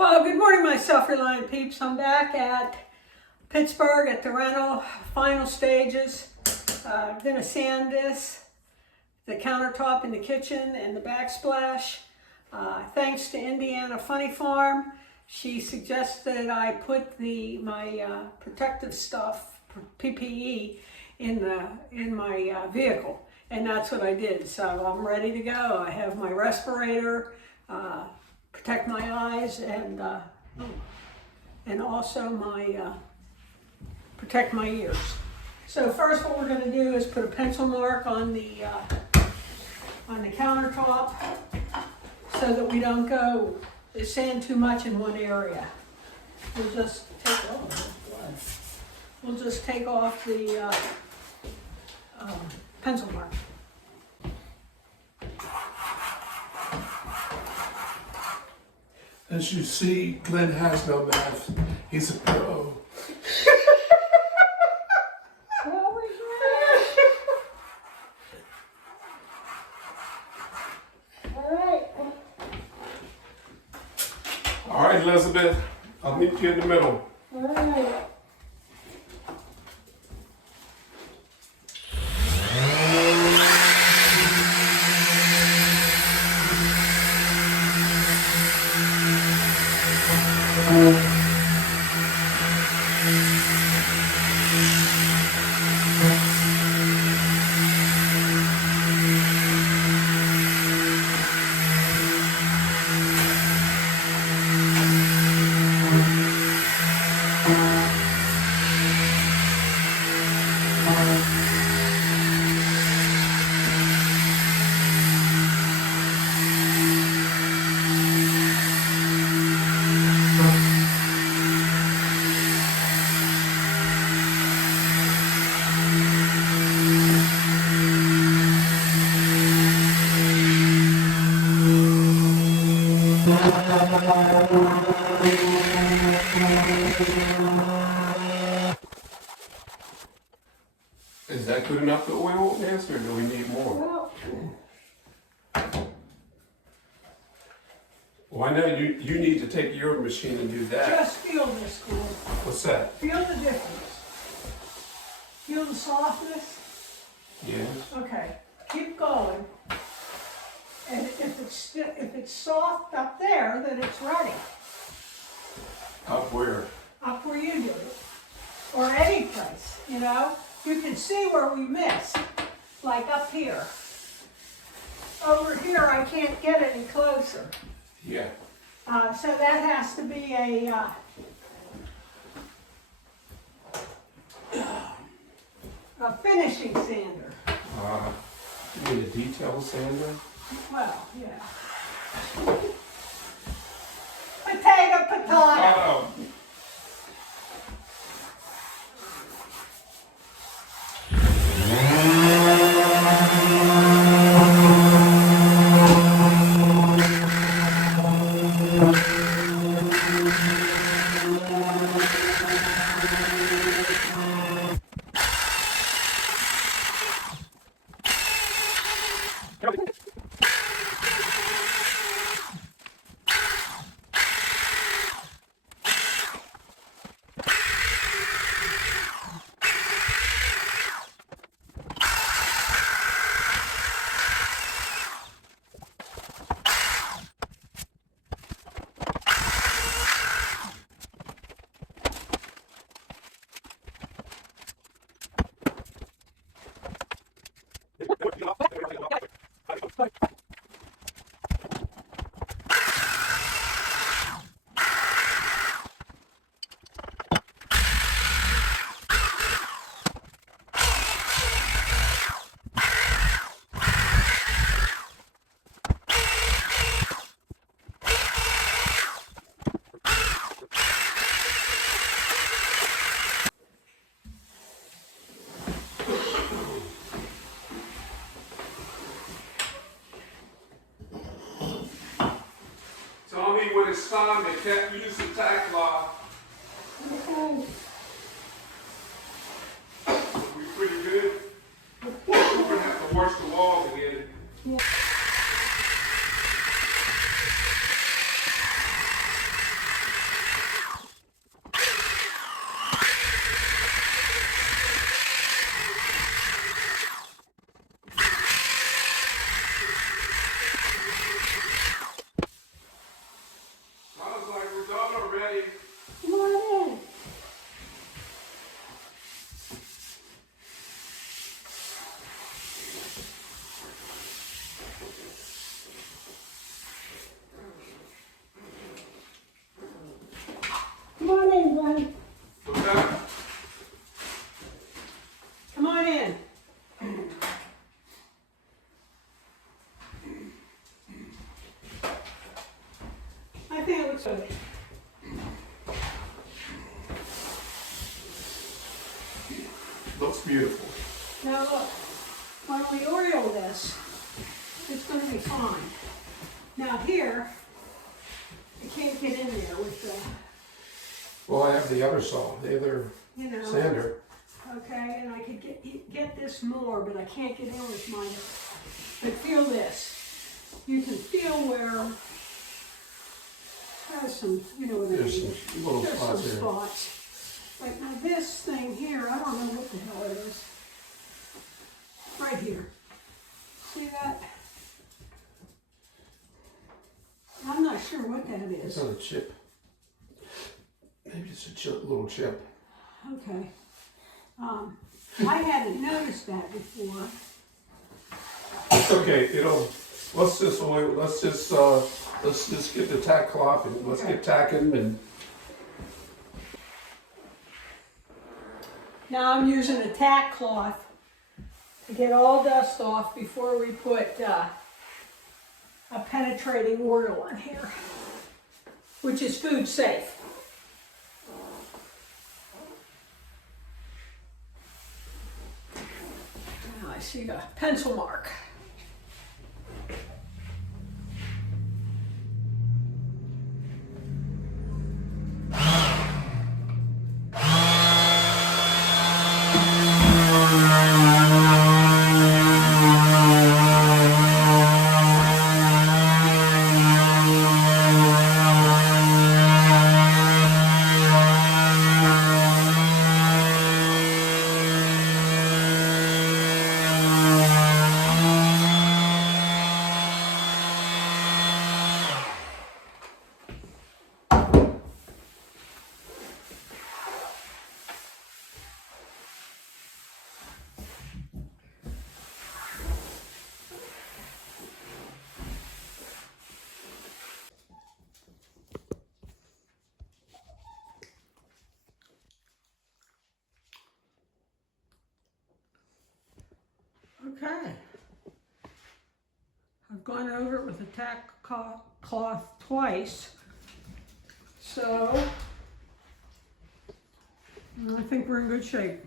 Well, good morning, my self-reliant peeps. I'm back at Pittsburgh at the rental final stages. I'm gonna sand this, the countertop in the kitchen and the backsplash. Thanks to Indiana Funny Farm, she suggested I put my protective stuff, PPE, in my vehicle, and that's what I did. So I'm ready to go. I have my respirator, protect my eyes, and also my protect my ears. So first, what we're going to do is put a pencil mark on the countertop so that we don't go sand too much in one area. We'll just take off the pencil mark. As you see, Glenn has no math. He's a pro. All right, Elizabeth, I'll meet you in the middle. All right. Is that good enough for oil, Nancy, or do we need more? Well, I know you need to take your machine and do that. Just feel this, Glenn. What's that? Feel the difference. Feel the softness? Yes. Okay, keep going. And if it's soft up there, then it's ready. Up where? Up where you do it. Or any place, you know? You can see where we missed, like up here. Over here, I can't get any closer. Yeah. So that has to be a finishing sander. You need a detail sander? Well, yeah. Potato. Oh. Tell me when it's time they can't use the tack lock. We pretty good. We're gonna have to wash the walls again. ready. Come on in. Come on in, Glenn. What's that? Come on in. I think it looks good. Looks beautiful. Now look, when we oil this, it's going to be fine. Now here, I can't get in there with the, Well, I have the other saw, the other you know. sander. Okay, and I could get this more, but I can't get in with mine. But feel this. You can feel where there's some, you know what I There's mean. some little There's spots some here. spots. Like now this thing here, I don't know what the hell it is. Right here. See that? I'm not sure what that It's is. on a chip. Maybe it's a little chip. Okay. I hadn't noticed that before. It's okay. Let's just get the tack cloth and let's Okay. get tacking and. Now I'm using a tack cloth to get all dust off before we put a penetrating oil on here, which is food safe. Now I see a pencil mark. Okay. I've gone over it with a tack cloth twice. So I think we're in good shape.